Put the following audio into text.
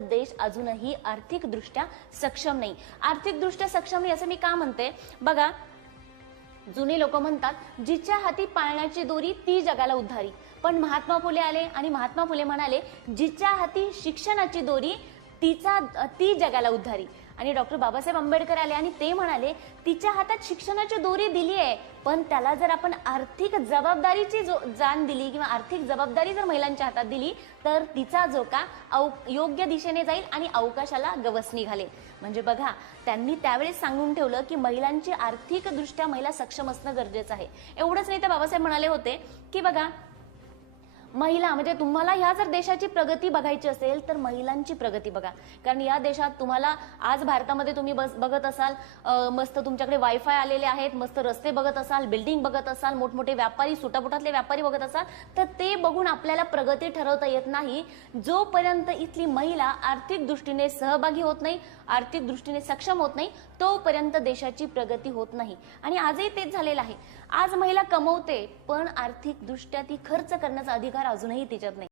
देश अजूनही आर्थिकदृष्ट्या सक्षम नाही. आर्थिकदृष्ट्या सक्षम नाही असं मी का म्हणते बघा, जुने लोक म्हणतात जिच्या हाती पाळण्याची दोरी ती जगाला उद्धारी. पण महात्मा फुले आले आणि महात्मा फुले म्हणाले जिच्या हाती शिक्षणाची दोरी ती जगाला उद्धारी. आणि डॉक्टर बाबासाहेब आंबेडकर आले आणि ते म्हणाले तिच्या हातात शिक्षणाची दोरी दिली आहे, पण त्याला जर आपण आर्थिक जबाबदारीची जाण दिली किंवा आर्थिक जबाबदारी जर महिलांच्या हातात दिली तर तिचा झोका योग्य दिशेने जाईल आणि अवकाशाला गवसणी घालेल. म्हणजे बघा, त्यांनी त्यावेळेस सांगून ठेवलं की महिलांची आर्थिकदृष्ट्या महिला सक्षम असणं गरजेचं आहे. एवढंच नाही तर बाबासाहेब म्हणाले होते की बघा, महिला म्हणजे तुम्हाला ह्या जर देशाची प्रगती बघायची असेल तर महिलांची प्रगती बघा. कारण या देशात तुम्हाला आज भारतामध्ये तुम्ही बघत असाल मस्त तुमच्याकडे वायफाय आलेले आहेत, मस्त रस्ते बघत असाल, बिल्डिंग बघत असाल, मोठमोठे व्यापारी, सुटापुटातले व्यापारी बघत असाल, तर ते बघून आपल्याला प्रगती ठरवता येत नाही जोपर्यंत इथली महिला आर्थिक दृष्टीने सहभागी होत नाही, आर्थिक दृष्टीने सक्षम होत नाही, तोपर्यंत देशाची प्रगती होत नाही. आणि आजही तेच झालेलं आहे. आज महिला कमवते पण आर्थिक दृष्ट्या ती खर्च करण्याचा अधिकार अजूनही तिच्यात नाही.